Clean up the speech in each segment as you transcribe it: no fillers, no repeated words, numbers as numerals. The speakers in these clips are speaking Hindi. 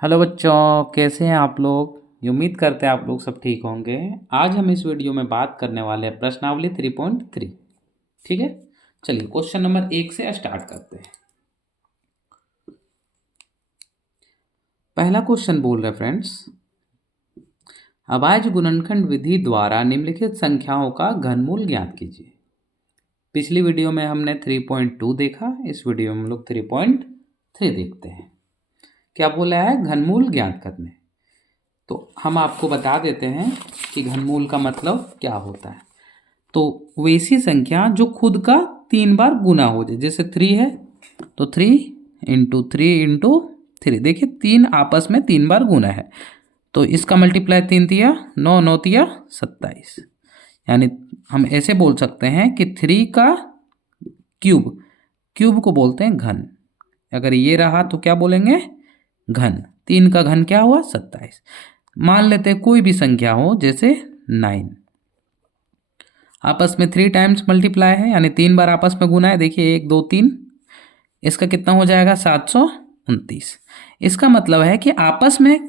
हेलो बच्चों, कैसे हैं आप लोग। उम्मीद करते हैं आप लोग सब ठीक होंगे। आज हम इस वीडियो में बात करने वाले हैं प्रश्नावली 3.3। ठीक है, चलिए क्वेश्चन नंबर 1 से स्टार्ट करते हैं। पहला क्वेश्चन बोल रहे फ्रेंड्स, अभाज्य गुणनखंड विधि द्वारा निम्नलिखित संख्याओं का घनमूल ज्ञात कीजिए। पिछली वीडियो में हमने 3.2 देखा, इस वीडियो में हम लोग 3.3 देखते हैं। क्या बोला है? घनमूल ज्ञात करने। तो हम आपको बता देते हैं कि घनमूल का मतलब क्या होता है। तो वैसी संख्या जो खुद का 3 बार गुना हो जाए। जैसे 3 है तो 3 × 3 × 3। देखिए 3 आपस में 3 बार गुना है, तो इसका मल्टीप्लाई 3 तिया 9, 9 तिया 27। यानी हम ऐसे बोल सकते हैं कि 3 का क्यूब को बोलते हैं घन। अगर ये रहा तो क्या बोलेंगे? घन। 3 का घन क्या हुआ? 27। मान लेते हैं कोई भी संख्या हो, जैसे 9, आपस में 3 टाइम्स मल्टीप्लाई है, यानी 3 बार आपस में गुना है। देखिए 1 2 3, इसका कितना हो जाएगा? 729। इसका मतलब है कि आपस में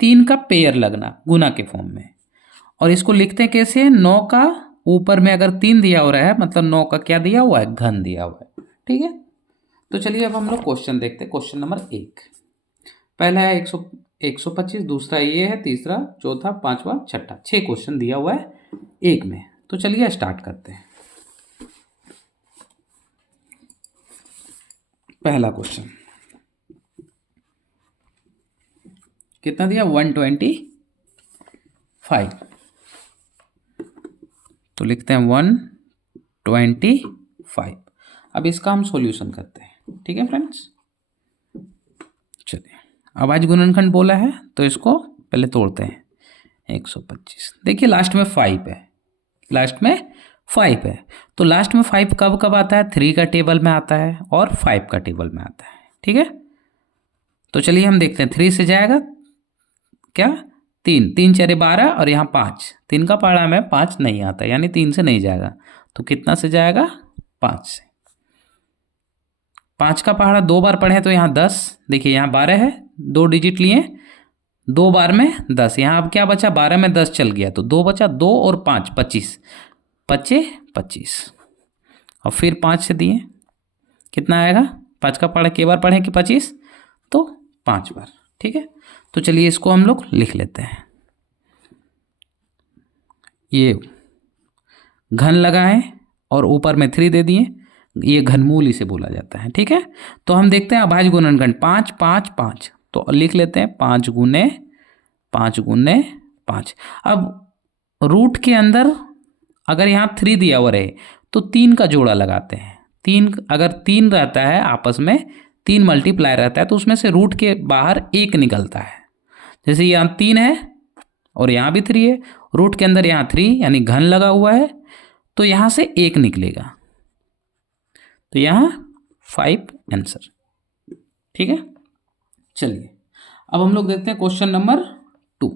3 का पेयर लगना गुना के फॉर्म में। और इसको लिखते हैं कैसे? 9 का ऊपर में अगर 3 दिया हो रहा है, मतलब 9 का क्या दिया हुआ है? घन दिया हुआ है। ठीक है, तो चलिए अब हम लोग क्वेश्चन देखते हैं। क्वेश्चन नंबर 1, पहला है 125, दूसरा ये है, तीसरा, चौथा, पांचवा, छठा। 6 क्वेश्चन दिया हुआ है एक में। तो चलिए स्टार्ट करते हैं। पहला क्वेश्चन कितना दिया? 125। तो लिखते हैं 125। अब इसका हम सॉल्यूशन करते हैं। ठीक है फ्रेंड्स, चलिए अभाज्य गुणनखंड बोला है तो इसको पहले तोड़ते हैं। 125, देखिए लास्ट में 5 है, लास्ट में 5 है। तो लास्ट में 5 कब कब आता है? 3 का टेबल में आता है और 5 का टेबल में आता है। ठीक है, तो चलिए हम देखते हैं। 3 से जाएगा क्या? 3, 3 4 12 और यहाँ 5। 3 का पहाड़ा में 5 नहीं आता, यानी 3 से नहीं जाएगा। तो कितना से जाएगा? 5 से। 5 का पहाड़ा 2 बार पढ़े तो यहाँ 10। देखिए यहाँ 12 है, 2 डिजिट लिए, 2 बार में 10। यहाँ अब क्या बचा? 12 में 10 चल गया तो 2 बचा, 2 और 5 25, 25। और फिर 5 से दिए, कितना आएगा? 5 का पढ़ा के बार पढ़े कि 25, तो 5 बार। ठीक है, तो चलिए इसको हम लोग लिख लेते हैं। ये घन लगाएं और ऊपर में 3 दे दिए, ये घनमूल इसे बोला जाता है। ठीक है, तो हम देखते हैं अभाज्य गुणनखंड 5 5 5, तो लिख लेते हैं 5 गुने 5 गुने 5। अब रूट के अंदर अगर यहाँ 3 दिया हुआ रहे तो 3 का जोड़ा लगाते हैं। 3, अगर 3 रहता है आपस में, 3 मल्टीप्लाई रहता है, तो उसमें से रूट के बाहर 1 निकलता है। जैसे यहाँ 3 है और यहाँ भी 3 है, रूट के अंदर यहाँ 3 यानी घन लगा हुआ है, तो यहाँ से 1 निकलेगा, तो यहाँ 5 आंसर। ठीक है, चलिए अब हम लोग देखते हैं क्वेश्चन नंबर 2।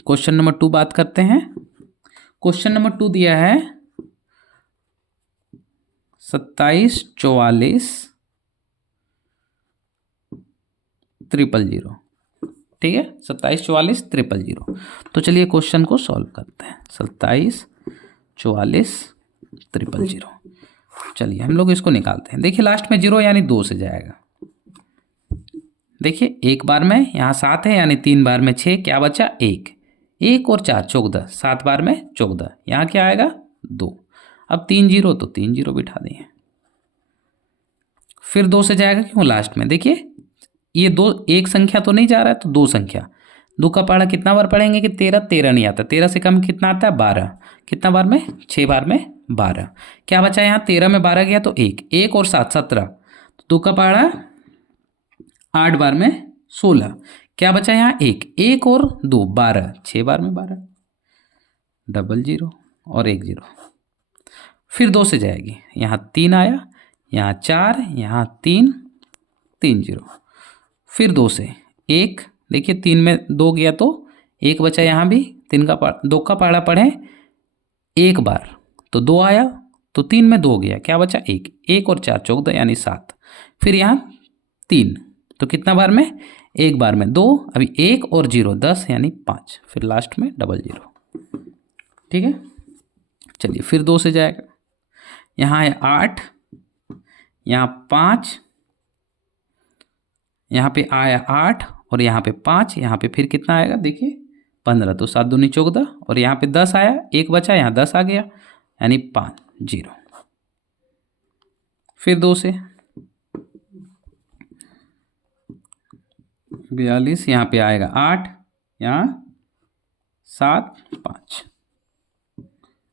क्वेश्चन नंबर 2 बात करते हैं। क्वेश्चन नंबर 2 दिया है 27 44 000। ठीक है, 27 44 000। तो चलिए क्वेश्चन को सॉल्व करते हैं। 27 44 000, चलिए हम लोग इसको निकालते हैं। देखिए लास्ट में 0 यानी 2 से जाएगा। देखिए एक बार में यहाँ 7 है, यानी 3 बार में 6, क्या बचा? 1, 1 और 4 14, 7 बार में 14, यहाँ क्या आएगा? 2। अब 3 0 तो 3 0 बिठा दिए। फिर 2 से जाएगा, क्यों? लास्ट में देखिए ये 2, एक संख्या तो नहीं जा रहा है, तो 2 संख्या। 2 का पहाड़ा कितना बार पढ़ेंगे कि 13, 13 नहीं आता। 13 से कम कितना आता है? 12। कितना बार में? 6 बार में 12। क्या बचा यहाँ? 13 में 12 गया तो 1, 1 और 7 17, तो 2 का पहाड़ा 8 बार में 16। क्या बचा यहाँ? 1, 1 और 2 12, 6 बार में 12, 00 और 1 0। फिर 2 से जाएगी, यहाँ 3 आया, यहाँ 4, यहाँ 3, 3 0। फिर 2 से 1, देखिए 3 में 2 गया तो 1 बचा, यहाँ भी 2 का पहाड़ा पढ़े 1 बार तो 2 आया, तो 3 में 2 गया, क्या बचा? 1, 1 और 4 14 यानी 7। फिर यहाँ 3, तो कितना बार में, एक बार में 2, अभी 1 और 0 10 यानी 5, फिर लास्ट में डबल 0। ठीक है, चलिए फिर 2 से जाएगा, यहाँ है 8, यहाँ 5, यहाँ पे आया 8 और यहाँ पे 5, यहाँ पे फिर कितना आएगा देखिए 15, तो 7 दूनी 14, और यहाँ पे 10 आया, 1 बचा, यहाँ 10 आ गया यानी 5 0। फिर 2 से 42, यहाँ पे आएगा 8, यहाँ 7 5।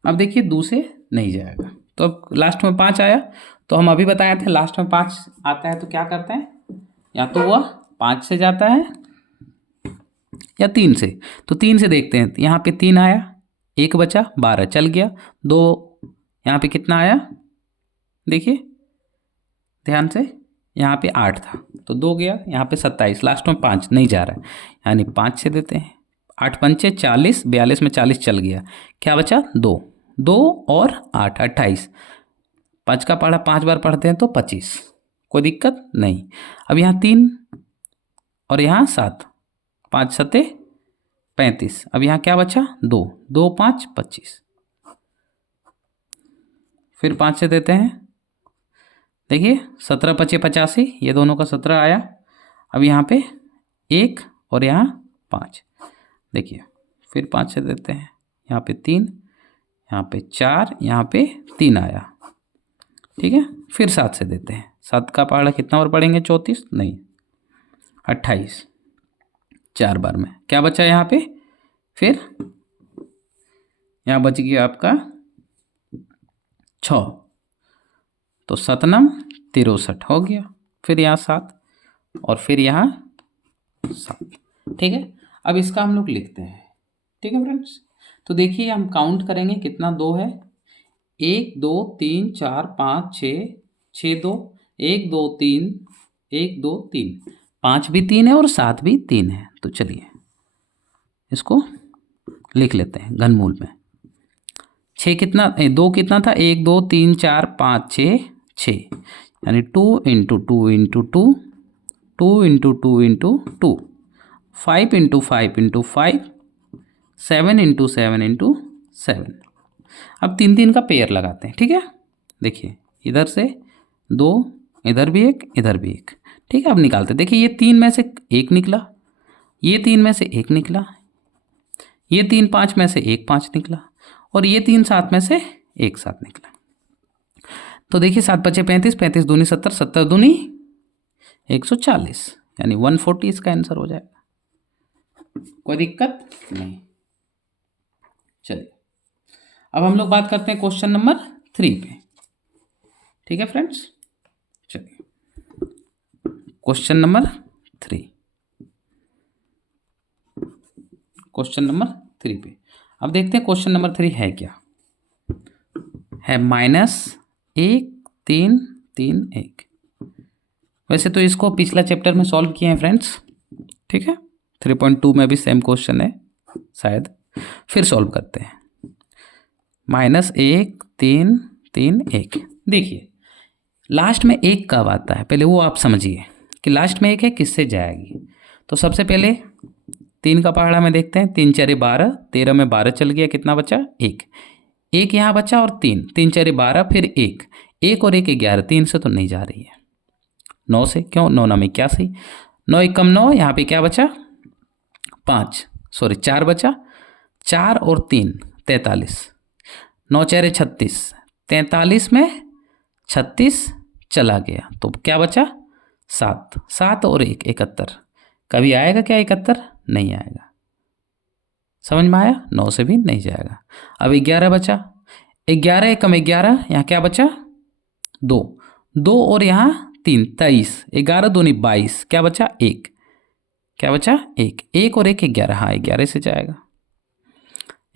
अब देखिए 2 से नहीं जाएगा, तो अब लास्ट में 5 आया, तो हम अभी बताए थे लास्ट में 5 आता है तो क्या करते हैं, या तो वह 5 से जाता है या 3 से। तो 3 से देखते हैं, यहाँ पे 3 आया, 1 बचा, 12 चल गया, 2 यहाँ पे कितना आया देखिए ध्यान से, यहाँ पे 8 था तो 2 गया, यहाँ पे 27, लास्ट में 5 नहीं जा रहा है, यानी 5 से देते हैं। 8 पंचे 40, 42 में 40 चल गया, क्या बचा 2, 2 और 8 28, 5 का पढ़ा 5 बार पढ़ते हैं तो 25, कोई दिक्कत नहीं। अब यहाँ 3 और यहाँ 7, 5 सते 35, अब यहाँ क्या बचा 2, 2 5 25, फिर 5 से देते हैं, देखिए 17 पचे 85, ये दोनों का 17 आया। अब यहाँ पे 1 और यहाँ 5, देखिए फिर 5 से देते हैं, यहाँ पे 3, यहाँ पे 4, यहाँ पे 3 आया। ठीक है, फिर 7 से देते हैं, 7 का पहाड़ा कितना बार पढ़ेंगे 34 नहीं 28, 4 बार में क्या बचा यहाँ पे, फिर यहाँ बच गया आपका 6, तो 7 9 63 हो गया, फिर यहाँ 7 और फिर यहाँ 7। ठीक है, अब इसका हम लोग लिखते हैं। ठीक है फ्रेंड्स, तो देखिए हम काउंट करेंगे कितना 2 है, 1 2 3 4 5 6 6 2 1 2 3 1 2 3, 5 भी 3 है और 7 भी 3 है। तो चलिए इसको लिख लेते हैं घनमूल में। 6 कितना 2 कितना था, 1 2 3 4 5 6 6, यानी 2 into 2 into 2, 2 into 2 into 2, 5 into 5 into 5, 7 into 7 into 7। अब 3 3 का पेयर लगाते हैं। ठीक है, देखिए इधर से 2, इधर भी एक, इधर भी एक। ठीक है, अब निकालते, देखिए ये 3 में से 1 निकला, ये 3 में से 1 निकला, ये 3 5 में से 1 5 निकला, और ये 3 7 में से 1 7 निकला। तो देखिए 7 पचे 35, 35 दूनी 70, 70 दूनी 140, यानी 140 इसका आंसर हो जाएगा। कोई दिक्कत नहीं। चलिए अब हम लोग बात करते हैं क्वेश्चन नंबर 3 पे। ठीक है फ्रेंड्स, चलिए क्वेश्चन नंबर 3, क्वेश्चन नंबर 3 पे अब देखते हैं क्वेश्चन नंबर 3 है क्या है, -1 3 3 1। वैसे तो इसको पिछला चैप्टर में सॉल्व किए हैं फ्रेंड्स। ठीक है, 3.2 में भी सेम क्वेश्चन है शायद, फिर सॉल्व करते हैं। -1 3 3 1, देखिए लास्ट में 1 कब आता है, पहले वो आप समझिए कि लास्ट में 1 है किससे जाएगी। तो सबसे पहले 3 का पहाड़ा में देखते हैं, 3 4 12, 13 में 12 चल गया, कितना बचा 1, 1 यहाँ बचा और 3 3 4 12, फिर 1 1 और 1 11, 3 से तो नहीं जा रही है, 9 से, क्यों 9 9 81, 9 1 9, यहाँ पे क्या बचा 4 बचा, 4 और 3 43, 9 4 36, 43 में 36 चला गया, तो क्या बचा 7, 7 और 1 71, कभी आएगा क्या 71, नहीं आएगा। समझ में आया, 9 से भी नहीं जाएगा। अब 11 बचा, 11 कम 11, यहाँ क्या बचा 2, 2 और यहाँ 3 23, 11 दूनी 22, क्या बचा 1, क्या बचा 1, 1 और 1 11, हाँ 11 से जाएगा।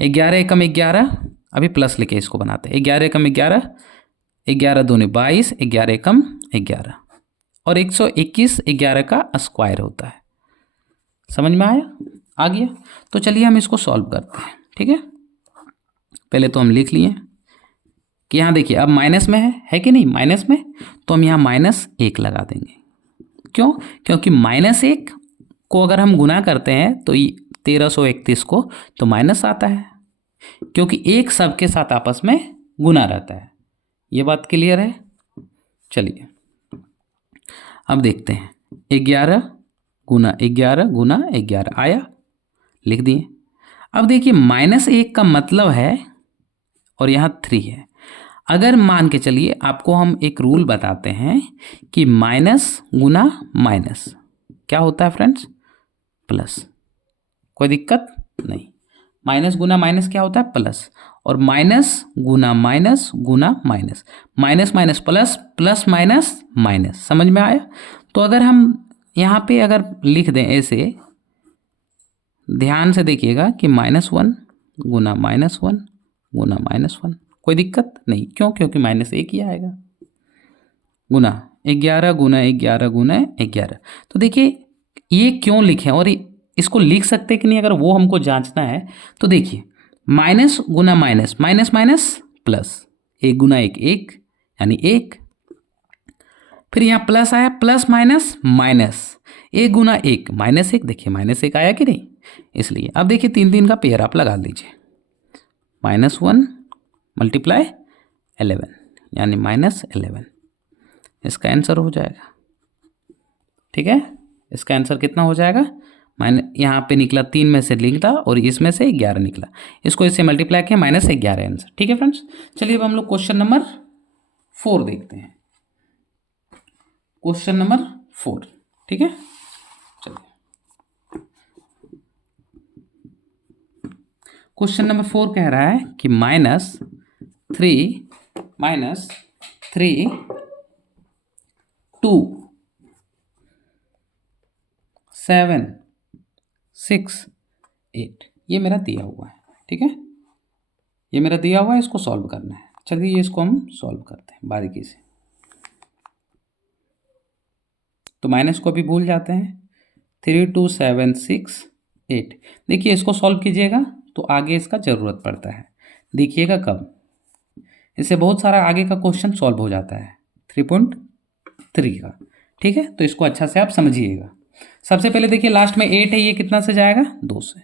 11 कम 11, अभी प्लस लेके इसको बनाते हैं, 11 कम 11, 11 दूनी 22, 11 कम 11, और 121 11 का स्क्वायर होता है। समझ में आया, आ गया। तो चलिए हम इसको सॉल्व करते हैं। ठीक है, पहले तो हम लिख लिए कि यहाँ देखिए अब माइनस में है कि नहीं, माइनस में, तो हम यहाँ -1 लगा देंगे। क्यों? क्योंकि -1 को अगर हम गुना करते हैं तो 1331 को तो माइनस आता है, क्योंकि एक सबके साथ आपस में गुना रहता है। ये बात क्लियर है? चलिए अब देखते हैं। 11 गुना 11 गुना 11 आया, लिख दिए। अब देखिए -1 का मतलब है, और यहाँ 3 है। अगर मान के चलिए आपको हम एक रूल बताते हैं कि माइनस गुना माइनस क्या होता है फ्रेंड्स? प्लस। कोई दिक्कत नहीं। माइनस गुना माइनस क्या होता है? प्लस। और माइनस गुना माइनस गुना minus, minus minus plus, plus minus minus. समझ में आया? तो अगर हम यहाँ पे अगर लिख दें ऐसे, ध्यान से देखिएगा कि -1 गुना -1 गुना -1, कोई दिक्कत नहीं। क्यों? क्योंकि -1 ही आएगा। गुना 11 गुना 11 गुना 11। तो देखिए ये क्यों लिखें, और इसको लिख सकते कि नहीं, अगर वो हमको जांचना है तो देखिए माइनस गुना माइनस, माइनस माइनस प्लस, 1 गुना 1 1 यानी 1। फिर यहाँ प्लस आया, प्लस माइनस माइनस, 1 गुना 1 -1। देखिए -1 आया कि नहीं? इसलिए अब देखिए 3 3 का पेयर आप लगा लीजिए। -1 मल्टीप्लाई 11 यानी -11। इसका आंसर हो जाएगा। ठीक है, इसका आंसर कितना हो जाएगा? यहाँ पे निकला 3 में से निकला और इसमें से 11 निकला। इसको इससे मल्टीप्लाई किया, -11 आंसर। ठीक है फ्रेंड्स, चलिए अब हम लोग क्वेश्चन नंबर 4 देखते हैं। क्वेश्चन नंबर 4, ठीक है। चलिए क्वेश्चन नंबर 4 कह रहा है कि -3 2 7 6 8 ये मेरा दिया हुआ है। ठीक है, ये मेरा दिया हुआ है, इसको सॉल्व करना है। चलिए इसको हम सॉल्व करते हैं बारीकी से। तो माइनस को भी भूल जाते हैं। 3 2 7 6 8। देखिए इसको सॉल्व कीजिएगा तो आगे इसका ज़रूरत पड़ता है। देखिएगा कब, इससे बहुत सारा आगे का क्वेश्चन सॉल्व हो जाता है 3.3 का। ठीक है, तो इसको अच्छा से आप समझिएगा। सबसे पहले देखिए लास्ट में 8 है, ये कितना से जाएगा? 2 से।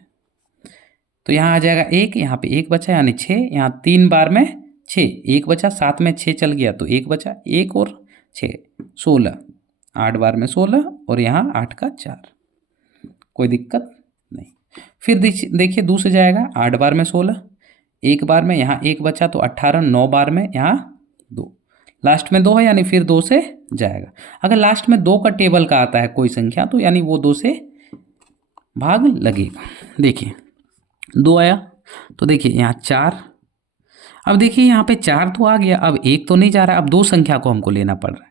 तो यहाँ आ जाएगा 1, यहाँ पे 1 बचा यानी 6, यहाँ 3 बार में 6, 1 बचा, 7 में 6 चल गया तो 1 बचा, 1 और 6 16, 8 बार में 16 और यहाँ 8 का 4, कोई दिक्कत नहीं। फिर देखिए 2 से जाएगा, 8 बार में 16, 1 बार में यहाँ 1 बचा तो 18, 9 बार में यहाँ 2, लास्ट में 2 है यानी फिर 2 से जाएगा। अगर लास्ट में 2 का टेबल का आता है कोई संख्या तो यानी वो 2 से भाग लगेगा। देखिए 2 आया तो देखिए यहाँ 4। अब देखिए यहाँ पे 4 तो आ गया, अब 1 तो नहीं जा रहा, अब 2 संख्या को हमको लेना पड़ रहा है।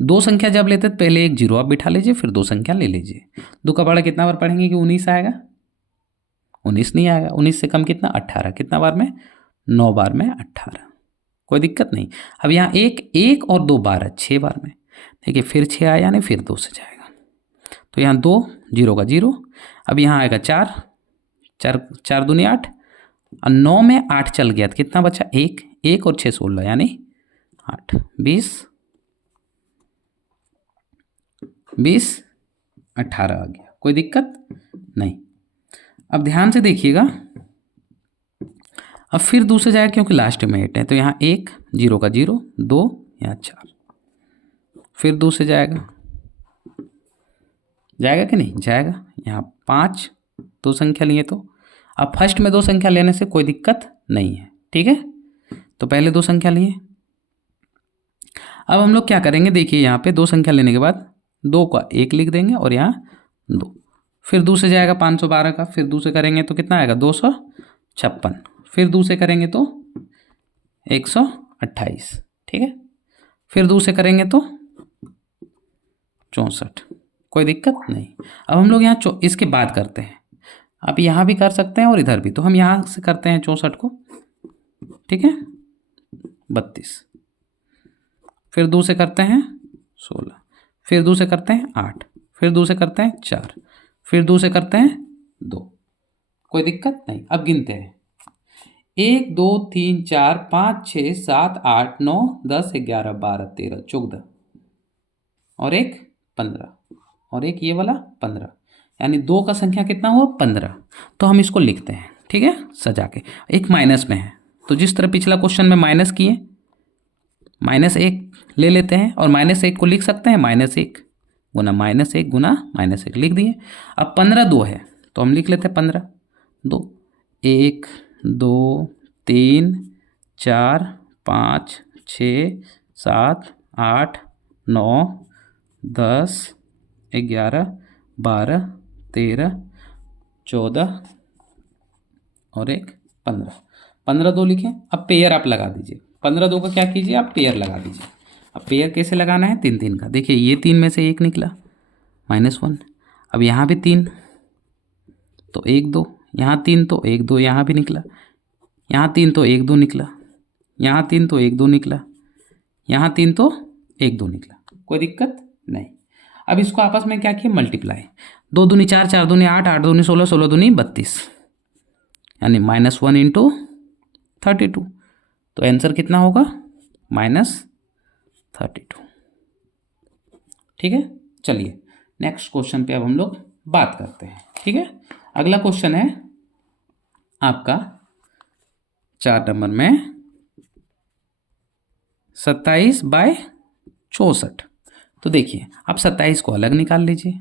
2 संख्या जब लेते तो पहले एक 0 आप बिठा लीजिए, फिर 2 संख्या ले लीजिए। 2 का बड़ा कितना बार पढ़ेंगे कि 19 आएगा? 19 नहीं आएगा। 19 से कम कितना? 18। कितना बार में? 9 बार में 18, कोई दिक्कत नहीं। अब यहाँ 1 और 2 12, 6 बार में। देखिए फिर 6 आया यानी फिर 2 से जाएगा, तो यहाँ 2 0 का 0। अब यहाँ आएगा 4 4 दूनी 8 और 9 में 8 चल गया तो कितना बचा? 1 और 6 16 यानी 8 20 18 आ गया, कोई दिक्कत नहीं। अब ध्यान से देखिएगा, अब फिर 2 से जाएगा क्योंकि लास्ट में 8 है, तो यहाँ 1 0 का 0 2 यहाँ 4, फिर 2 से जाएगा कि नहीं जाएगा? यहाँ 5 2 संख्या लिए तो अब फर्स्ट में 2 संख्या लेने से कोई दिक्कत नहीं है। ठीक है, तो पहले 2 संख्या लिए। अब हम लोग क्या करेंगे, देखिए यहाँ पे 2 संख्या लेने के बाद 2 का 1 लिख देंगे और यहाँ 2, फिर 2 से जाएगा 512 का, फिर 2 से करेंगे तो कितना आएगा? 256, फिर 2 से करेंगे तो 128। ठीक है, फिर 2 से करेंगे तो 64, कोई दिक्कत नहीं। अब हम लोग यहाँ इसके बाद करते हैं, आप यहाँ भी कर सकते हैं और इधर भी, तो हम यहाँ से करते हैं 64 को। ठीक है, 32, फिर 2 से करते हैं 16, फिर 2 से करते हैं 8, फिर 2 से करते हैं 4, फिर 2 से करते हैं 2, कोई दिक्कत नहीं। अब गिनते हैं 1 2 3 4 5 6 7 8 9 10 11 12 13 14 और 1 15 और एक ये वाला 15, यानी 2 का संख्या कितना हुआ 15। तो हम इसको लिखते हैं, ठीक है, सजा के। एक माइनस में है, तो जिस तरह पिछला क्वेश्चन में माइनस किए, -1 ले लेते हैं और -1 को लिख सकते हैं -1 गुना -1 गुना -1 लिख दिए। अब 15 2 है तो हम लिख लेते हैं 15 2, 1 2 3 4 5 6 7 8 9 10 11 12 13 14 और एक 15, 15 2 लिखें। अब पेयर आप लगा दीजिए, 15 2 का क्या कीजिए, आप पेयर लगा दीजिए। अब पेयर कैसे लगाना है, 3 3 का। देखिए ये 3 में से एक निकला -1, अब यहाँ भी 3 तो 1 2, यहाँ 3 तो 1 2 यहाँ भी निकला, यहाँ 3 तो 1 2 निकला, यहाँ 3 तो 1 2 निकला, यहाँ 3 तो 1 2 निकला, कोई दिक्कत नहीं। अब इसको आपस में क्या किए, मल्टीप्लाई, 2 दूनी 4 4 दूनी 8 8 दूनी 16 16 दूनी 32, यानी -1 इंटू 32। तो आंसर कितना होगा -32। ठीक है, चलिए नेक्स्ट क्वेश्चन पे अब हम लोग बात करते हैं। ठीक है, अगला क्वेश्चन है आपका 4 नंबर में 27/64। तो देखिए आप 27 को अलग निकाल लीजिए।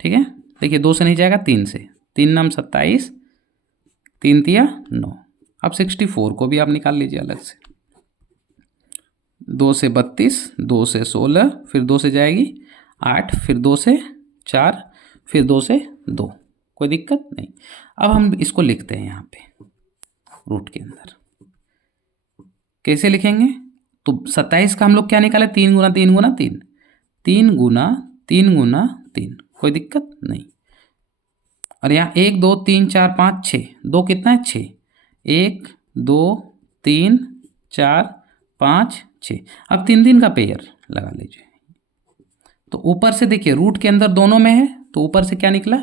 ठीक है, देखिए 2 से नहीं जाएगा, 3 से, 3 नाम 27, 3 तिया 9। अब 64 को भी आप निकाल लीजिए अलग से, 2 से 32, 2 से 16, फिर 2 से जाएगी 8, फिर 2 से 4, फिर 2 से 2, कोई दिक्कत नहीं। अब हम इसको लिखते हैं यहाँ पे रूट के अंदर, कैसे लिखेंगे, तो 27 का हम लोग क्या निकाले, 3 गुना 3 गुना 3, 3 गुना 3 गुना 3, कोई दिक्कत नहीं। और यहाँ 1 2 3 4 5 6, 2 कितना है 6, 1 2 3 4 5 6। अब 3 3 का पेयर लगा लीजिए। तो ऊपर से देखिए रूट के अंदर दोनों में है, तो ऊपर से क्या निकला,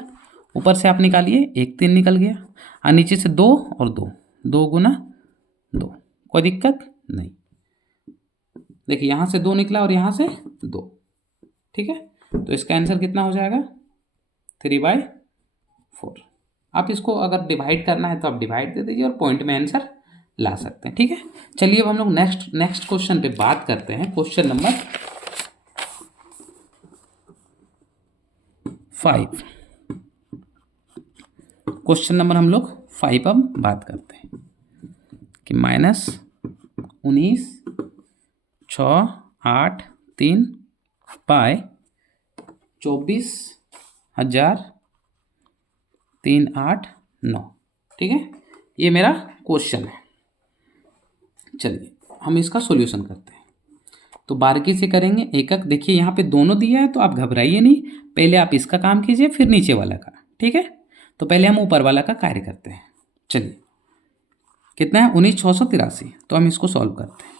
ऊपर से आप निकालिए 1 3 निकल गया, और नीचे से 2 और 2, 2 गुना 2, कोई दिक्कत नहीं। देखिए यहाँ से 2 निकला और यहाँ से 2। ठीक है, तो इसका आंसर कितना हो जाएगा 3/4। आप इसको अगर डिवाइड करना है तो आप डिवाइड दे दीजिए और पॉइंट में आंसर ला सकते हैं। ठीक है, चलिए अब हम लोग नेक्स्ट क्वेश्चन पे बात करते हैं, क्वेश्चन नंबर 5। क्वेश्चन नंबर हम लोग 5 अब बात करते हैं कि -19 6 8 3 बाय 24,389। ठीक है, ये मेरा क्वेश्चन है। चलिए हम इसका सॉल्यूशन करते हैं, तो बारीकी से करेंगे एक एक। देखिए यहाँ पे दोनों दिया है तो आप घबराइए नहीं, पहले आप इसका काम कीजिए फिर नीचे वाला का। ठीक है, तो पहले हम ऊपर वाला का कार्य करते हैं। चलिए कितना है 19,683, तो हम इसको सॉल्व करते हैं।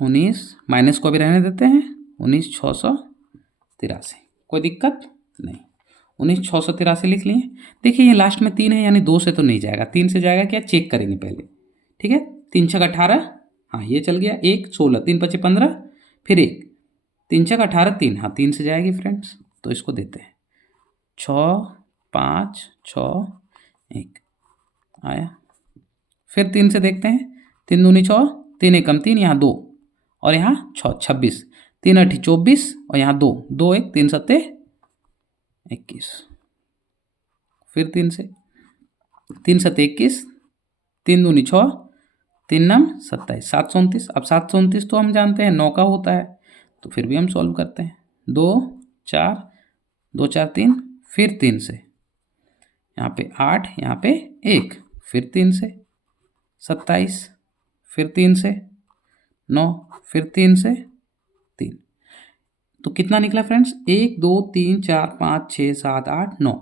19 माइनस को भी रहने देते हैं, 19,683, कोई दिक्कत नहीं, 19,683 लिख लिए। देखिए ये लास्ट में 3 है, यानी 2 से तो नहीं जाएगा, 3 से जाएगा क्या, चेक करेंगे पहले। ठीक है, 3 छक 18, हाँ ये चल गया, 1 16, 3 5 15, फिर 1 3 छक 18 3, हाँ 3 से जाएगी फ्रेंड्स, तो इसको देते हैं 6 5 6 1 आया। फिर 3 से देखते हैं, 3 दूनी 6, 3 एकम 3, यहाँ 2 और यहाँ 6 26, 3 8 24 और यहाँ 2 2 1 3 7 21, फिर 3 से 3 7 21, 3 दूनी 6, 3 9 27, 729। अब 729 तो हम जानते हैं 9 का होता है, तो फिर भी हम सॉल्व करते हैं। 2 4 2 4 3, फिर 3 से, यहाँ पे 8, यहाँ पे 1, फिर 3 से 27, फिर 3 से 9, फिर 3 से 3, तो कितना निकला फ्रेंड्स, 1 2 3 4 5 6 7 8 9,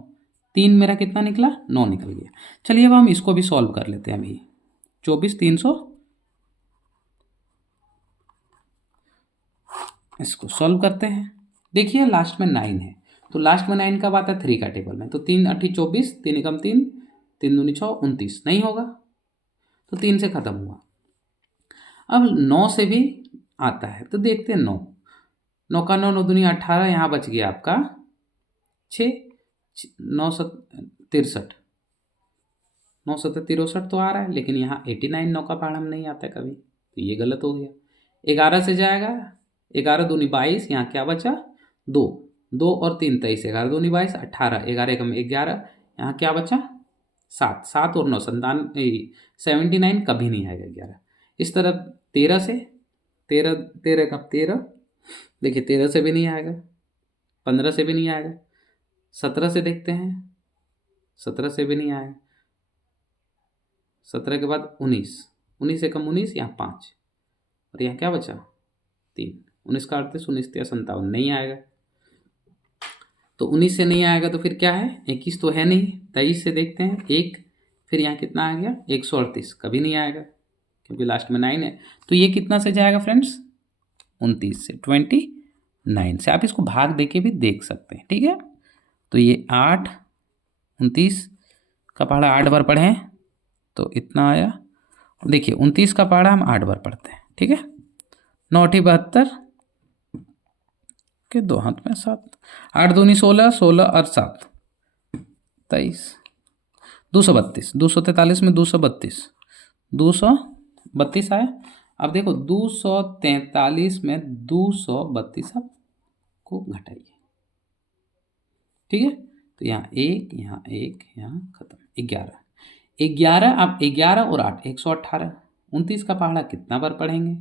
3 मेरा कितना निकला 9 निकल गया। चलिए अब हम इसको भी सॉल्व कर लेते हैं। अभी 24 300, इसको सॉल्व करते हैं। देखिए लास्ट में 9 है, तो लास्ट में 9 कब आता है 3 का टेबल में, तो 3 8 24, 3 एकम 3, 3 दूनी 6 29, नहीं होगा, तो 3 से खत्म हुआ। अब 9 से भी आता है, तो देखते हैं 9 9 का 9, 9 दूनी 18, यहाँ बच गया आपका 6, 963, 963 तो आ रहा है, लेकिन यहाँ 89 9 का पहाड़ा में नहीं आता है कभी, तो ये गलत हो गया। 11 से जाएगा, 11 दूनी 22, यहाँ क्या बचा 2, 2 और 3 23, 11 दूनी 22, 18, 11 एकम 11, यहाँ क्या बचा 7, 7 और 9 79 कभी नहीं आएगा 11। इस तरह 13 से, 13 13 कब 13, देखिए 13 से भी नहीं आएगा, 15 से भी नहीं आएगा, 17 से देखते हैं, 17 से भी नहीं आएगा, 17 के बाद 19, 19 एकम 19, यहाँ 5 और यहाँ क्या बचा 3, 19 का 38, 19 57 नहीं आएगा। तो 19 से नहीं आएगा तो फिर क्या है, 21 तो है नहीं, 23 से देखते हैं 1, फिर यहाँ कितना आ गया 138, कभी नहीं आएगा क्योंकि लास्ट में 9 है। तो ये कितना से जाएगा फ्रेंड्स 29 से, 29 से। आप इसको भाग दे के भी देख सकते हैं, ठीक है। तो ये 8, 29 का पहाड़ा 8 बार पढ़ें तो इतना आया। देखिए 29 का पहाड़ा हम 8 बार पढ़ते हैं, ठीक है। 9 8 72 के 2 हाथ में 7, 8 दूनी 16, 16 और 7 23, 232, 243 में 232, 232 आया। अब देखो 243 में 232 आप को घटाइए, ठीक है। तो यहाँ 1, यहाँ 1, यहाँ खत्म, 11, 11, अब 11 और 8 118, 29 का पहाड़ा कितना बार पढ़ेंगे,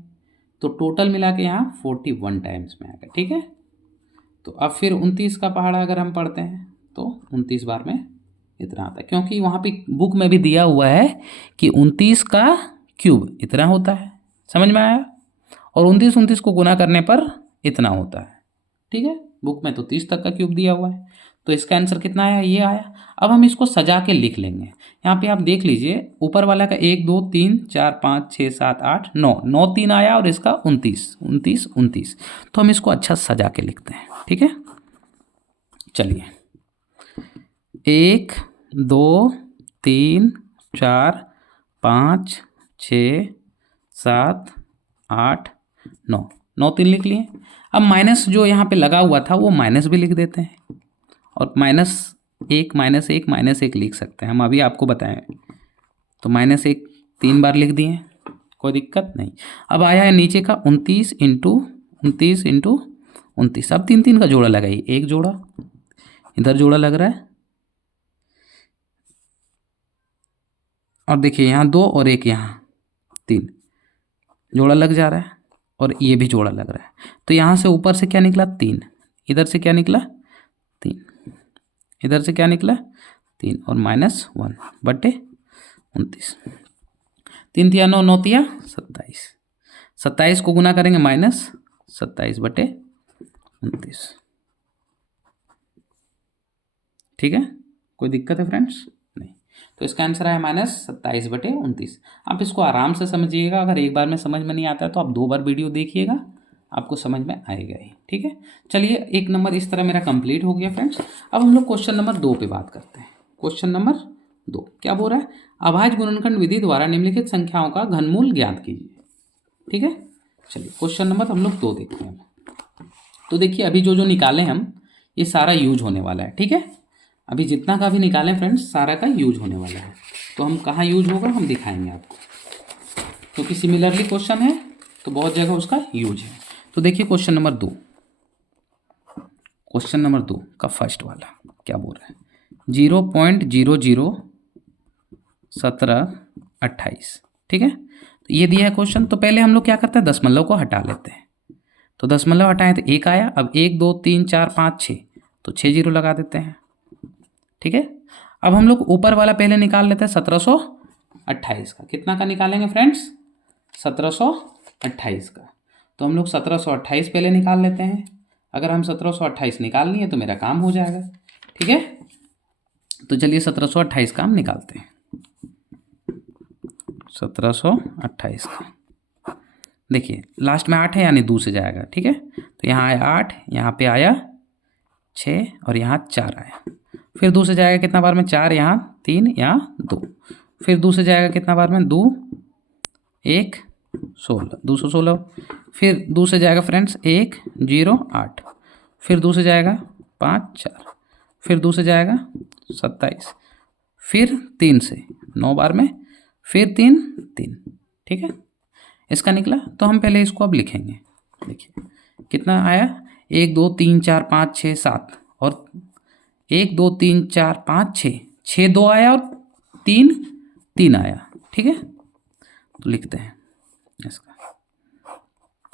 तो टोटल मिला के यहाँ 41 टाइम्स में आएगा, ठीक है। तो अब फिर 29 का पहाड़ा अगर हम पढ़ते हैं तो 29 बार में इतना आता है, क्योंकि वहाँ पे बुक में भी दिया हुआ है कि 29 का क्यूब इतना होता है, समझ में आया। और 29 को गुना करने पर इतना होता है, ठीक है। बुक में तो 30 तक का क्यूब दिया हुआ है, तो इसका आंसर कितना आया, ये आया। अब हम इसको सजा के लिख लेंगे। यहाँ पे आप देख लीजिए ऊपर वाला का 1 2 3 4 5 6 7 8 9, 9 3 आया और इसका 29 29 29, तो हम इसको अच्छा सजा के लिखते हैं, ठीक है। चलिए 1 2 3 4 5 6 7 8 9, 9 3 लिख लिए। अब माइनस जो यहाँ पे लगा हुआ था वो माइनस भी लिख देते हैं, और -1 -1 लिख सकते हैं हम, अभी आपको बताएं। तो -1 3 बार लिख दिए, कोई दिक्कत नहीं। अब आया है नीचे का 29 इंटू 29। अब 3 3 का जोड़ा लगाइए, एक जोड़ा इधर जोड़ा लग रहा है, और देखिए यहाँ 2 और 1 यहाँ 3 जोड़ा लग जा रहा है, और ये भी जोड़ा लग रहा है। तो यहाँ से ऊपर से क्या निकला 3, इधर से क्या निकला 3, इधर से क्या निकला 3, और -1 बटे 29, 3 तिया 9, 9 तिया 27, 27 को गुना करेंगे -27 बटे 29, ठीक है। कोई दिक्कत है फ्रेंड्स, नहीं। तो इसका आंसर है -27 बटे 29। आप इसको आराम से समझिएगा, अगर एक बार में समझ में नहीं आता है तो आप 2 बार वीडियो देखिएगा, आपको समझ में आएगा ही, ठीक है। चलिए 1 नंबर इस तरह मेरा कंप्लीट हो गया फ्रेंड्स। अब हम लोग क्वेश्चन नंबर 2 पे बात करते हैं। क्वेश्चन नंबर 2 क्या बोल रहा है, अभाज्य गुणनखंड विधि द्वारा निम्नलिखित संख्याओं का घनमूल ज्ञात कीजिए, ठीक है। चलिए क्वेश्चन नंबर हम लोग 2 देखते हैं। तो देखिए अभी जो निकाले हम, ये सारा यूज होने वाला है, ठीक है। अभी जितना का भी निकालें फ्रेंड्स, सारा का यूज होने वाला है। तो हम कहाँ यूज होगा हम दिखाएंगे आपको, क्योंकि सिमिलरली क्वेश्चन है तो बहुत जगह उसका यूज है। तो देखिए क्वेश्चन नंबर 2, क्वेश्चन नंबर 2 का फर्स्ट वाला क्या बोल रहा है, 0.001728, ठीक है। तो ये दिया है क्वेश्चन। तो पहले हम लोग क्या करते हैं, दशमलव को हटा लेते हैं। तो दशमलव हटाएं तो 1 आया। अब 1 2 3 4 5 6, तो 6 जीरो लगा देते हैं, ठीक है। अब हम लोग ऊपर वाला पहले निकाल लेते हैं 1728 का। कितना का निकालेंगे फ्रेंड्स, 1728 का। तो हम लोग 1728 पहले निकाल लेते हैं। अगर हम 1728 निकाल लिए तो मेरा काम हो जाएगा, ठीक है। तो चलिए 1728 का हम निकालते हैं। 1728 का देखिए लास्ट में 8 है, यानी 2 से जाएगा, ठीक है। तो यहाँ आया 8, यहाँ पे आया 6 और यहाँ 4 आया। फिर 2 से जाएगा कितना बार में, 4, यहाँ 3, यहाँ 2। फिर 2 से जाएगा कितना बार में, 2 1 16, 216। फिर 2 से जाएगा फ्रेंड्स 1 0 8, फिर 2 से जाएगा 5 4, फिर 2 से जाएगा 27, फिर 3 से 9 बार में, फिर 3 3। ठीक है, इसका निकला। तो हम पहले इसको अब लिखेंगे। देखिए कितना आया, 1 2 3 4 5 6 7, और 1 2 3 4 5 6, 6 2 आया और 3 3 आया। ठीक है, तो लिखते हैं इसका।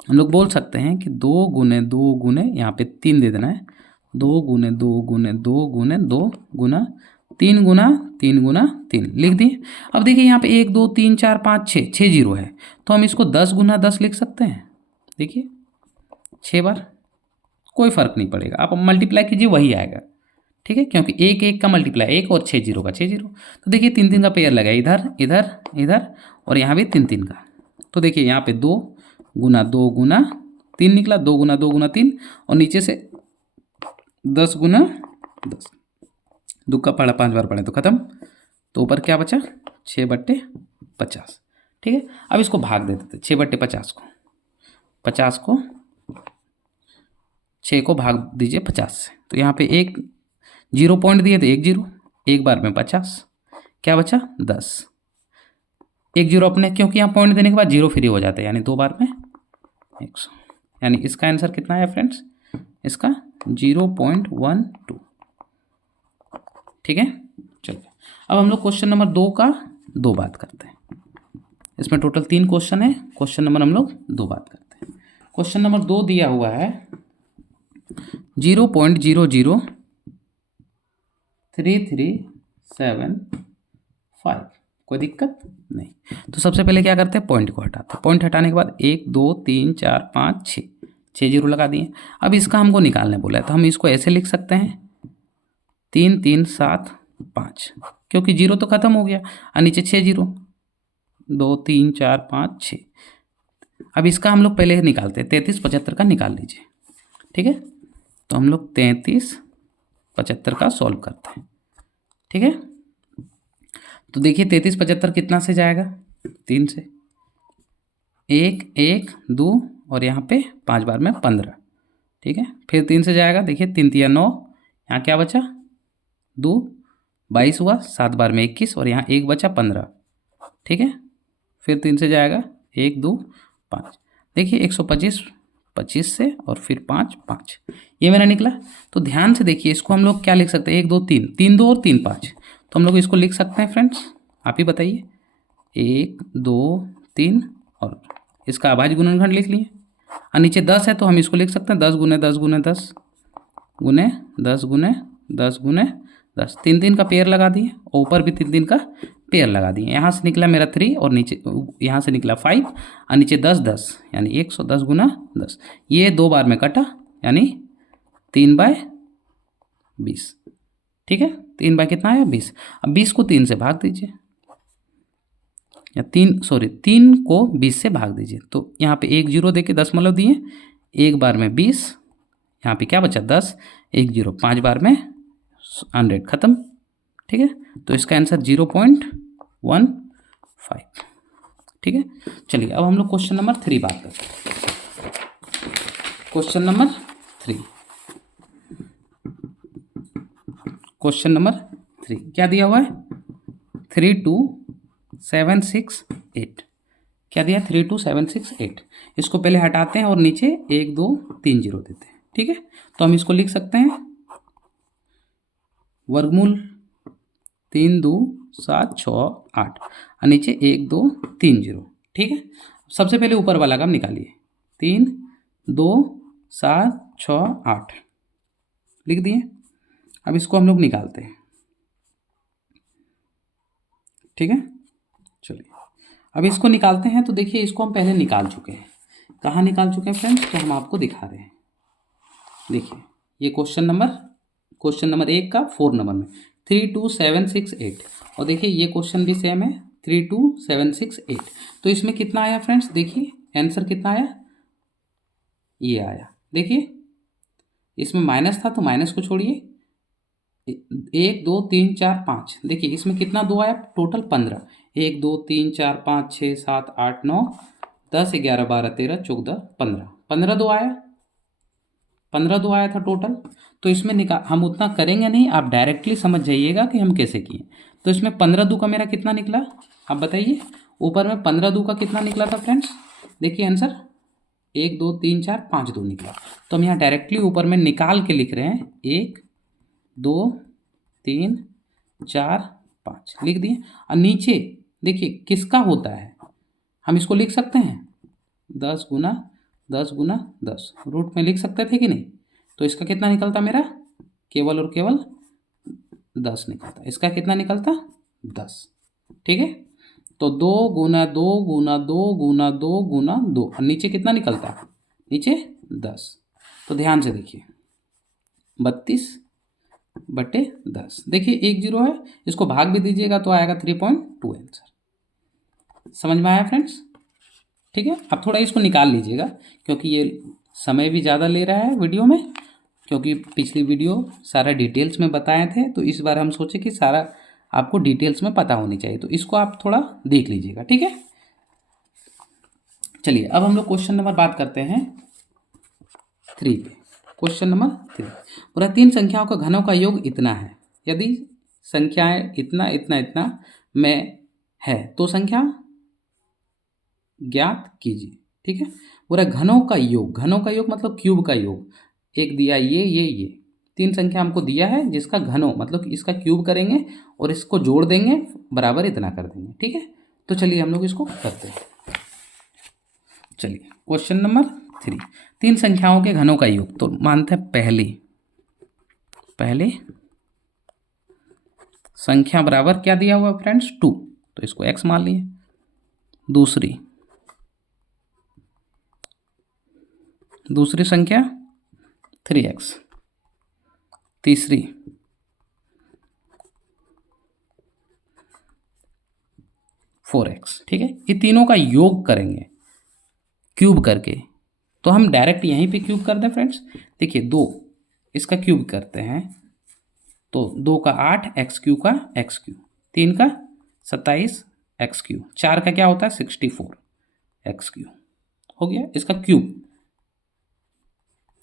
हम लोग बोल सकते हैं कि 2 गुने 2 गुने, यहाँ पे 3 दे देना है, 2 गुने 2 गुने 2 गुने 2 गुना 3 गुना 3 गुना 3 लिख दिए। अब देखिए यहाँ पे 1 2 3 4 5 6, 6 जीरो है, तो हम इसको 10 गुना 10 लिख सकते हैं। देखिए 6 बार, कोई फ़र्क नहीं पड़ेगा, आप मल्टीप्लाई कीजिए वही आएगा। ठीक है, क्योंकि 1 1 का मल्टीप्लाई 1 और 6 जीरो का 6 जीरो। तो देखिए 3 3 का पेयर लगा, इधर इधर इधर, और यहाँ भी 3 3 का। तो देखिए यहाँ पे 2 गुना 3 निकला, 2 गुना 3, और नीचे से 10 गुना 10, दुक्का पड़ा 5 बार पड़े तो ख़त्म। तो ऊपर क्या बचा, 6/50। ठीक है, अब इसको भाग देते थे 6/50 को, 50 को 6 को भाग दीजिए 50 से। तो यहाँ पे एक 0 पॉइंट दिए थे, 1 0, एक बार में 50, क्या बचा 10, 1 0 अपने, क्योंकि यहाँ पॉइंट देने के बाद 0 फ्री हो जाता है, यानी 2 बार में 100। यानी इसका आंसर कितना है फ्रेंड्स, इसका 0.12। ठीक है, चलिए अब हम लोग क्वेश्चन नंबर 2 का 2 बात करते हैं। इसमें टोटल 3 क्वेश्चन है, क्वेश्चन नंबर हम लोग 2 बात करते हैं। क्वेश्चन नंबर 2 दिया हुआ है 0.00337 कोई दिक्कत नहीं। तो सबसे पहले क्या करते हैं, पॉइंट को हटाते हैं। पॉइंट हटाने के बाद 1 2 3 4 5 6, 6 जीरो लगा दिए। अब इसका हमको निकालने बोला है, तो हम इसको ऐसे लिख सकते हैं 3 3 7 5, क्योंकि जीरो तो खत्म हो गया, और नीचे 6 जीरो, 2 3 4 5 6। अब इसका हम लोग पहले निकालते हैं, 33 75 का निकाल लीजिए। ठीक है, तो हम लोग 33 75 का सॉल्व करते हैं। ठीक है, तो देखिए 33 75 कितना से जाएगा, 3 से, 1 1 2, और यहाँ पे 5 बार में 15। ठीक है, फिर 3 से जाएगा, देखिए 3 3 9, यहाँ क्या बचा 2, 22 हुआ, 7 बार में 21, और यहाँ 1 बचा 15। ठीक है, फिर 3 से जाएगा 1 2 5, देखिए 125 25 से, और फिर 5 5, ये मेरा निकला। तो ध्यान से देखिए, इसको हम लोग क्या लिख सकते हैं, 1 2 3, 3 2 और 3 5, तो हम लोग इसको लिख सकते हैं फ्रेंड्स, आप ही बताइए। 1 2 3, और इसका अभाज्य गुणनखंड लिख लिए, और नीचे 10 है तो हम इसको लिख सकते हैं 10 गुने 10 गुने 10 गुने 10 गुने 10 गुने 10, 3 3 का पेयर लगा दिए, और ऊपर भी 3 3 का पेयर लगा दिए। यहाँ से निकला मेरा 3, और नीचे यहाँ से निकला 5, और नीचे 10 10, यानी 110 गुना 10, ये 2 बार में कटा, यानी 3/20। ठीक है, 3 बाय कितना आया 20। अब 20 को 3 से भाग दीजिए, या 3 को 20 से भाग दीजिए। तो यहाँ पे 1 0 देके 10 मतलब दिए, एक बार में 20, यहाँ पे क्या बचा 10, 1 0, 5 बार में 100, ख़त्म। ठीक है, तो इसका आंसर 0.15। ठीक है, चलिए अब हम लोग क्वेश्चन नंबर 3 बात करते हैं। क्वेश्चन नंबर 3, क्वेश्चन नंबर 3 क्या दिया हुआ है, 32768। क्या दिया, 32768। इसको पहले हटाते हैं और नीचे 1 2 3 0 देते हैं। ठीक है, तो हम इसको लिख सकते हैं वर्गमूल 3 2 7 6 8, और नीचे 1 2 3 0। ठीक है, सबसे पहले ऊपर वाला का हम निकालिए, 3 2 7 6 8 लिख दिए। अब इसको हम लोग निकालते हैं। ठीक है, चलिए अब इसको निकालते हैं। तो देखिए इसको हम पहले निकाल चुके हैं, कहाँ निकाल चुके हैं फ्रेंड्स, तो हम आपको दिखा रहे हैं। देखिए ये क्वेश्चन नंबर 1 का 4 नंबर में 32768, और देखिए ये क्वेश्चन भी सेम है 32768। तो इसमें कितना आया फ्रेंड्स, देखिए आंसर कितना आया, ये आया। देखिए इसमें माइनस था तो माइनस को छोड़िए, 1 2 3 4 5, देखिए इसमें कितना 2 आया, टोटल 15, 1 2 3 4 5 6 7 8 9 10 11 12 13 14 15, 15 दो आया, 15 दो आया था टोटल। तो इसमें हम उतना करेंगे नहीं, आप डायरेक्टली समझ जाइएगा कि हम कैसे किए। तो इसमें 15 दो का मेरा कितना निकला, आप बताइए। ऊपर में 15 दो का कितना निकला था फ्रेंड्स, देखिए आंसर 1 2 3 4 5 दो निकला। तो हम यहाँ डायरेक्टली ऊपर में निकाल के लिख रहे हैं, 1 2 3 4 5 लिख दिए। और नीचे देखिए किसका होता है, हम इसको लिख सकते हैं 10 गुना 10 गुना 10, रूट में लिख सकते थे कि नहीं। तो इसका कितना निकलता मेरा, केवल और केवल 10 निकलता। इसका कितना निकलता, 10। ठीक है, तो 2 गुना 2 गुना 2 गुना 2 गुना 2, और नीचे कितना निकलता है, नीचे 10। तो ध्यान से देखिए 32/10। देखिए 1 0 है, इसको भाग भी दीजिएगा तो आएगा 3.2 आंसर। समझ में आया फ्रेंड्स। ठीक है, अब थोड़ा इसको निकाल लीजिएगा क्योंकि ये समय भी ज़्यादा ले रहा है वीडियो में, क्योंकि पिछली वीडियो सारा डिटेल्स में बताए थे। तो इस बार हम सोचे कि सारा आपको डिटेल्स में पता होनी चाहिए, तो इसको आप थोड़ा देख लीजिएगा। ठीक है, चलिए अब हम लोग क्वेश्चन नंबर बात करते हैं 3 पे। क्वेश्चन नंबर 3 पूरा 3 संख्याओं का घनों का योग इतना है। यदि संख्याएं इतना इतना इतना में है तो संख्या ज्ञात कीजिए। ठीक है, पूरा घनों का योग, घनों का योग मतलब क्यूब का योग। एक दिया ये 3 संख्या हमको दिया है जिसका घनों मतलब इसका क्यूब करेंगे और इसको जोड़ देंगे, बराबर इतना कर देंगे। ठीक है, तो चलिए हम लोग इसको करते हैं। चलिए क्वेश्चन नंबर 3, 3 संख्याओं के घनों का योग। तो मानते हैं पहले संख्या बराबर क्या दिया हुआ फ्रेंड्स, 2, तो इसको x मान लिए। दूसरी संख्या 3x, तीसरी 4x। ठीक है, ये तीनों का योग करेंगे क्यूब करके। तो हम डायरेक्ट यहीं पे क्यूब कर दें फ्रेंड्स। देखिए 2 इसका क्यूब करते हैं तो 2 का 8, एक्स क्यू का एक्स क्यू, 3 का 27 एक्स क्यू, 4 का क्या होता है 64 एक्स क्यू, हो गया इसका क्यूब।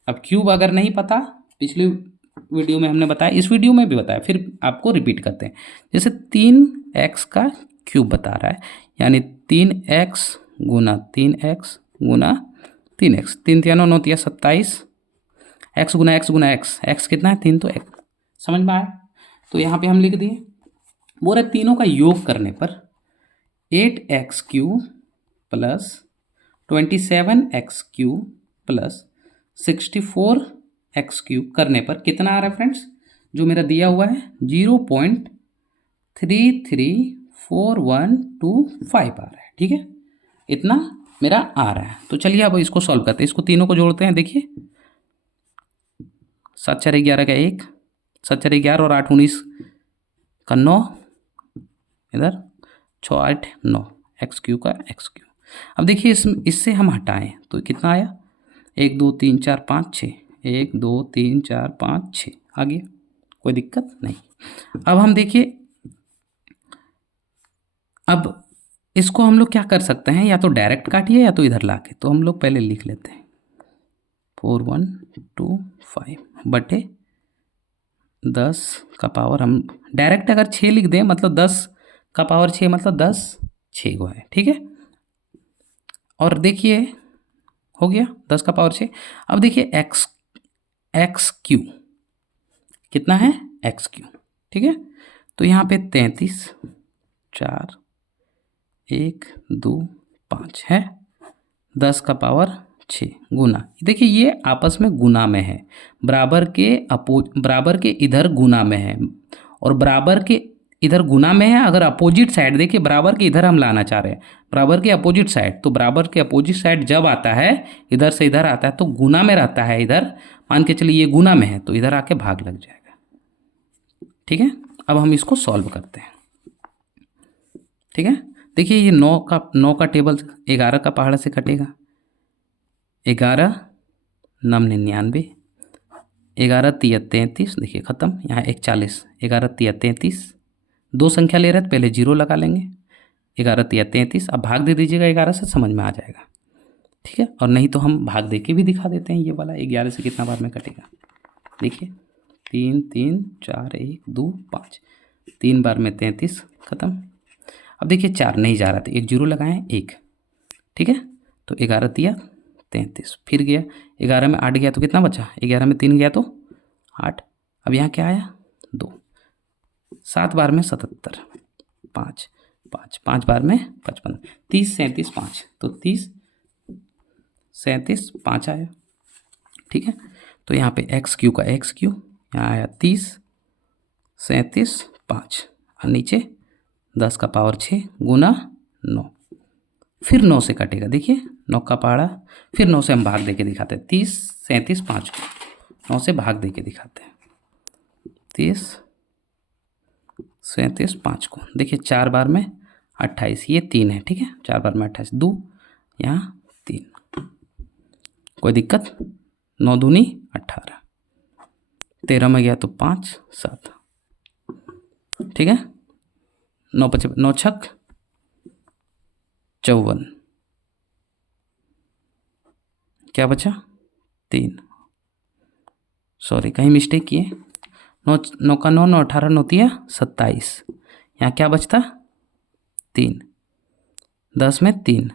अब क्यूब अगर नहीं पता, पिछली वीडियो में हमने बताया, इस वीडियो में भी बताया, फिर आपको रिपीट करते हैं। जैसे 3x का क्यूब बता रहा है, यानी 3x गुना 3x गुना 3x, 3 3 9 9 27, x गुना x गुना x कितना है 3, तो x। समझ में आया, तो यहाँ पे हम लिख दिए। बोल रहे तीनों का योग करने पर 8x³ plus 27x³ plus 64x³ करने पर कितना आ रहा है फ्रेंड्स, जो मेरा दिया हुआ है 0.334125 आ रहा है। ठीक है, इतना मेरा आ रहा है। तो चलिए अब इसको सॉल्व करते हैं, इसको तीनों को जोड़ते हैं। देखिए 7 4 11 का 1, 7 4 11 और 8 19 का 9, इधर 6 8 9 x³ का x³। अब देखिए इससे हम हटाएं तो कितना आया, 1 2 3 4 5 6, 1 2 3 4 5 6 आ गया, कोई दिक्कत नहीं। अब हम देखिए, अब इसको हम लोग क्या कर सकते हैं, या तो डायरेक्ट काटिए या तो इधर लाके। तो हम लोग पहले लिख लेते हैं 4125 बटे 10 का पावर, हम डायरेक्ट अगर 6 लिख दें मतलब 10 का पावर 6 मतलब 10 6 गो है। ठीक है, और देखिए हो गया 10 का पावर 6। अब देखिए x³ कितना है x³। ठीक है, तो यहाँ पे 33 4 1 2 5 है, 10 का पावर 6 गुना। देखिए ये आपस में गुना में है, बराबर के इधर गुना में है और बराबर के इधर गुना में है। अगर अपोजिट साइड देखिए, बराबर के इधर हम लाना चाह रहे हैं, बराबर के अपोजिट साइड, तो बराबर के अपोजिट साइड जब आता है इधर से इधर आता है तो गुना में रहता है। इधर मान के चलिए ये गुना में है तो इधर आके भाग लग जाएगा। ठीक है, अब हम इसको सॉल्व करते हैं। ठीक है, देखिए ये 9 का टेबल 11 का पहाड़ से कटेगा, 11 9 99, 11 3 33, देखिए ख़त्म, यहाँ 41, 11 3 33, 2 संख्या ले रहे हैं तो पहले 0 लगा लेंगे, 11 3 33। अब भाग दे दीजिएगा 11 से, समझ में आ जाएगा। ठीक है, और नहीं तो हम भाग दे के भी दिखा देते हैं। ये वाला 11 से कितना बार में कटेगा, देखिए 3 3 4 1 2 5, 3 बार में 33 खत्म। अब देखिए 4 नहीं जा रहा था, एक जीरो लगाएं, एक, ठीक है, तो 11 दिया 33, फिर गया 11 में 8 गया तो कितना बचा, 11 में 3 गया तो 8। अब यहाँ क्या आया 2, 7 बार में 77, 5 5 5 बार में 55, 30 37 5, तो 30 37 5 आया, ठीक है। तो यहाँ पे एक्स क्यू का एक्स क्यू यहाँ आया 30 37 5, और नीचे 10 का पावर 6 गुना 9, फिर 9 से कटेगा, देखिए 9 का पहाड़ा, फिर 9 से हम भाग दे के दिखाते हैं, 30 37 5 को 9 से भाग दे के दिखाते हैं, 30 37 5 को, देखिए 4 बार में 28, ये 3 है, ठीक है, 4 बार में 28, 2 यहाँ 3, कोई दिक्कत, 9 दूनी 18, 13 में गया तो 5 7, ठीक है, 9 5 9 छक 54, क्या बचा 3, सॉरी कहीं मिस्टेक किए, 9 का 9 9 18 9 तिया 27, यहाँ क्या बचता 3, 10 में 3,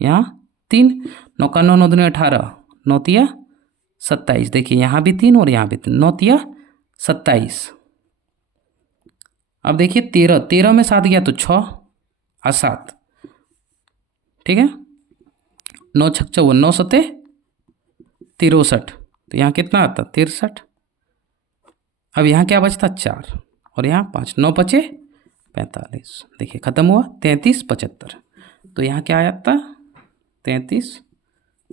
यहाँ 3, 9 का 9 9 दूनी 18, 9 तिया 27, देखिए यहाँ भी 3 और यहाँ भी 3, 9 तिया 27। अब देखिए 13 13 में 7 गया तो 6 और 7, ठीक है, 9 छक 54, 9 सते 63, तो यहाँ कितना आता 63। अब यहाँ क्या बचता 4 और यहाँ 5, 9 बचे 45, देखिए ख़त्म हुआ 33 75, तो यहाँ क्या आया था 33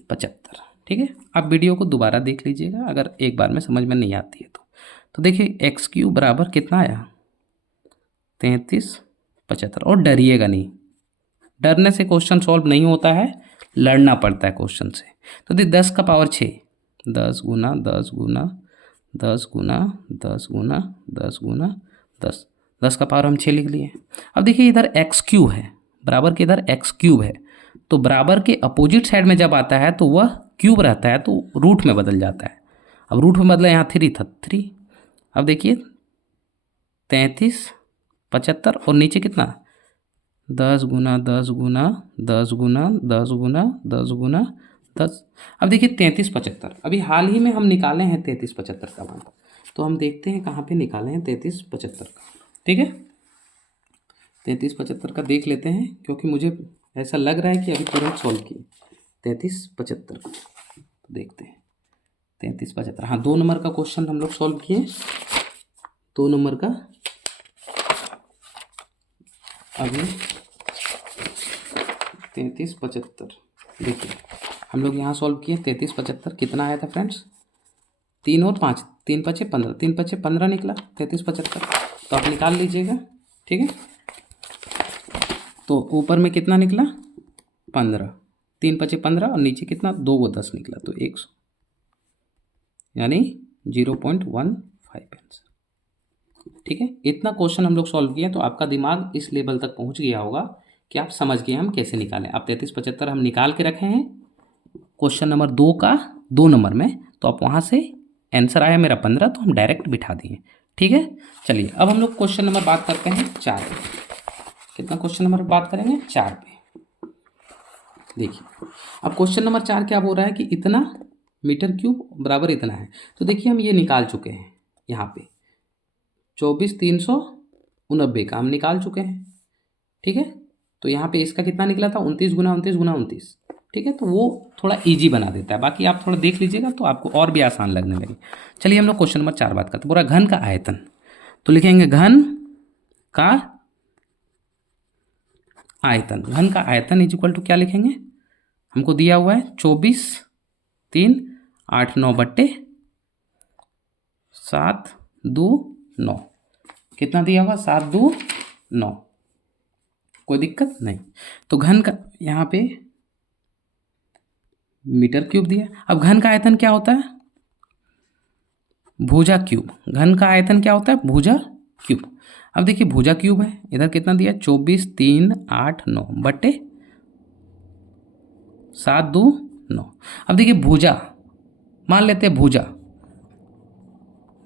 75, ठीक है। अब वीडियो को दोबारा देख लीजिएगा अगर एक बार में समझ में नहीं आती है तो देखिए एक्स क्यू बराबर कितना आया 33 75, और डरिएगा नहीं, डरने से क्वेश्चन सॉल्व नहीं होता है, लड़ना पड़ता है क्वेश्चन से। तो देखिए 10 का पावर 6, 10 गुना 10 गुना 10 गुना 10 गुना 10 गुना 10, 10 का पावर हम 6 लिख लिए। अब देखिए इधर एक्स क्यूब है, बराबर के इधर एक्स क्यूब है, तो बराबर के अपोजिट साइड में जब आता है तो वह क्यूब रहता है, तो रूट में बदल जाता है। अब रूट में बदला, यहाँ 3 था 3, अब देखिए 33 75, और नीचे कितना 10 गुना 10 गुना 10 गुना 10 गुना 10 गुना 10। अब देखिए 33 75, अभी हाल ही में हम निकाले हैं 33 75 का मान, तो हम देखते हैं कहाँ पे निकाले हैं 33 75 का, ठीक है। 33 75 का देख लेते हैं, क्योंकि मुझे ऐसा लग रहा है कि अभी तुरंत सॉल्व किए 33 75 का, तो देखते हैं 33 75, हाँ 2 नंबर का क्वेश्चन हम लोग सॉल्व किए, 2 नंबर का अभी 33 75, देखिए हम लोग यहाँ सॉल्व किए 33 75, कितना आया था फ्रेंड्स 3 और 5, 3 5 15, 3 5 15 निकला 33 75, तो आप निकाल लीजिएगा, ठीक है। तो ऊपर में कितना निकला 15, 3 5 15, और नीचे कितना 2 को 10 निकला, तो 100, यानी 0.15 आंसर, ठीक है। इतना क्वेश्चन हम लोग सॉल्व किए, तो आपका दिमाग इस लेवल तक पहुंच गया होगा कि आप समझ गए हम कैसे निकालें। अब 33 75 हम निकाल के रखे हैं क्वेश्चन नंबर 2 का 2 नंबर में, तो आप वहाँ से आंसर आया मेरा 15, तो हम डायरेक्ट बिठा दिए, ठीक है। चलिए अब हम लोग क्वेश्चन नंबर बात करते हैं 4 पे, कितना क्वेश्चन नंबर बात करेंगे 4 पे। देखिए अब क्वेश्चन नंबर 4 क्या बोल रहा है कि इतना मीटर क्यूब बराबर इतना है, तो देखिए हम ये निकाल चुके हैं, यहाँ पे 24 389 का हम निकाल चुके हैं, ठीक है। तो यहाँ पे इसका कितना निकला था 29 गुना 29 गुना 29, ठीक है, तो वो थोड़ा इजी बना देता है, बाकी आप थोड़ा देख लीजिएगा तो आपको और भी आसान लगने लगे। चलिए हम लोग क्वेश्चन नंबर 4 बात करते हैं, पूरा घन का आयतन, तो लिखेंगे घन का आयतन, घन का आयतन इज इक्वल टू क्या लिखेंगे, हमको दिया हुआ है 24 3 8 9 बट्टे 7 2 9, कितना दिया हुआ 7 2 9, कोई दिक्कत नहीं। तो घन का यहाँ पे मीटर क्यूब दिया। अब घन का आयतन क्या होता है भुजा क्यूब, घन का आयतन क्या होता है भुजा क्यूब। अब देखिए भुजा क्यूब है, इधर कितना दिया 24 3 8 9 बट्टे 7 2 9। अब देखिए भुजा, मान लेते हैं भुजा,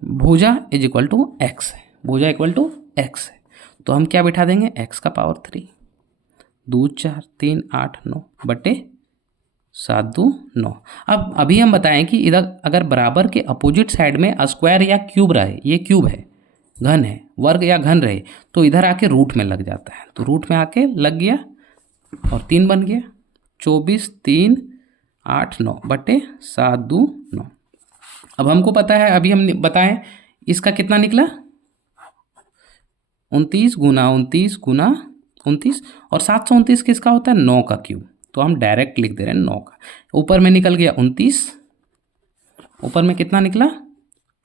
भुजा इज इक्वल टू एक्स है, भुजा इक्वल टू एक्स है, तो हम क्या बिठा देंगे, एक्स का पावर 3, 2 4 3 8 9 बटे 7 2 9। अब अभी हम बताएं कि इधर अगर बराबर के अपोजिट साइड में स्क्वायर या क्यूब रहे, ये क्यूब है, घन है, वर्ग या घन रहे, तो इधर आके रूट में लग जाता है, तो रूट में आके लग गया और 3 बन गया, 24 3 8 9 बटे 7 2 9। अब हमको पता है, अभी हम बताएं इसका कितना निकला, 29 गुना 29 गुना 29, और 729 किसका होता है, 9 का क्यूब, तो हम डायरेक्ट लिख दे रहे हैं 9 का। ऊपर में निकल गया 29, ऊपर में कितना निकला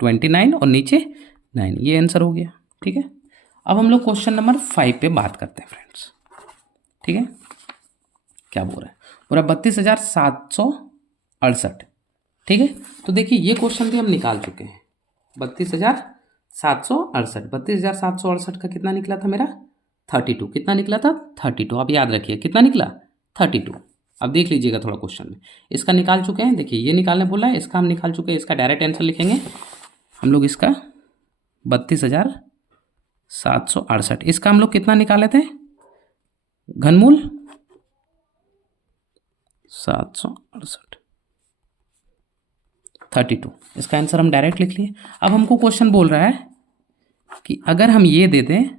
29 और नीचे 9, ये आंसर हो गया। ठीक है, अब हम लोग क्वेश्चन नंबर 5 पे बात करते हैं फ्रेंड्स। ठीक है, क्या बोल रहा है, पूरा 32,768। ठीक है, तो देखिए ये क्वेश्चन भी हम निकाल चुके हैं, 32,768, 32,768 का कितना निकला था मेरा 32, कितना निकला था 32, आप याद रखिए कितना निकला 32। अब देख लीजिएगा थोड़ा क्वेश्चन में, इसका निकाल चुके हैं, देखिए ये निकालने बोला है, इसका हम निकाल चुके हैं, इसका डायरेक्ट आंसर लिखेंगे हम लोग, इसका 32,768, इसका हम लोग कितना निकाले थे, घनमूल 768 32, इसका आंसर हम डायरेक्ट लिख लिए। अब हमको क्वेश्चन बोल रहा है कि अगर हम ये दे दें,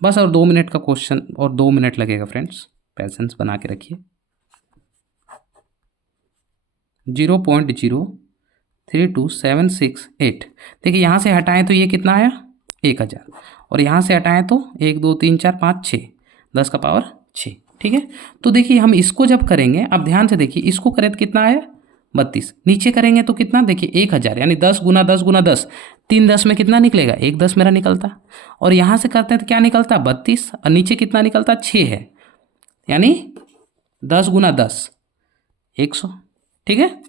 बस और 2 मिनट का क्वेश्चन, और 2 मिनट लगेगा फ्रेंड्स, पैसेंस बना के रखिए। 0.032768, देखिए यहाँ से हटाएं तो ये कितना आया 1000, और यहाँ से हटाएं तो 1 2 3 4 5 6, 10 का पावर 6। ठीक है, तो देखिए हम इसको जब करेंगे, अब ध्यान से देखिए, इसको करें तो कितना आया 32, नीचे करेंगे तो कितना, देखिए 1000, यानी 10 गुना 10 गुना 10, 3 10 में कितना निकलेगा, 1 10 मेरा निकलता, और यहाँ से करते हैं तो क्या निकलता 32, और नीचे कितना निकलता 6 है, यानी 10 गुना 10 100। ठीक है,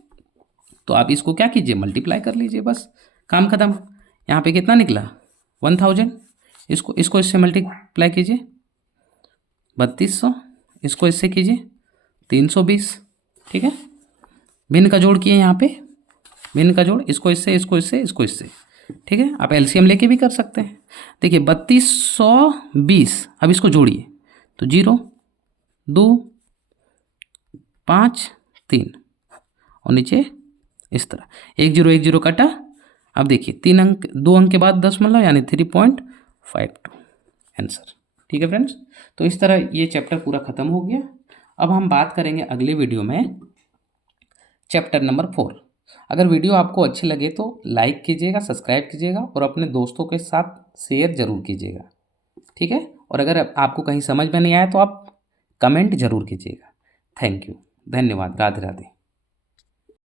तो आप इसको क्या कीजिए, मल्टीप्लाई कर लीजिए, बस काम खत्म। यहाँ पे कितना निकला 1000, इसको इससे मल्टीप्लाई कीजिए 3200, इसको इससे कीजिए 320। ठीक है, भिन्न का जोड़ किए यहाँ पे, भिन्न का जोड़, इसको इससे इसको इससे इसको इससे। ठीक है, आप एलसीएम लेके भी कर सकते हैं। देखिए 3220, अब इसको जोड़िए तो 0 2 5 3, और नीचे इस तरह 1 0 1 0 कटा। अब देखिए 3 अंक, 2 अंक के बाद 10 मतलब, यानी 3.52 आंसर। ठीक है फ्रेंड्स, तो इस तरह ये चैप्टर पूरा खत्म हो गया। अब हम बात करेंगे अगले वीडियो में चैप्टर नंबर 4। अगर वीडियो आपको अच्छी लगे तो लाइक कीजिएगा, सब्सक्राइब कीजिएगा, और अपने दोस्तों के साथ शेयर जरूर कीजिएगा। ठीक है, और अगर आपको कहीं समझ में नहीं आया तो आप कमेंट जरूर कीजिएगा। थैंक यू, धन्यवाद, राधे राधे।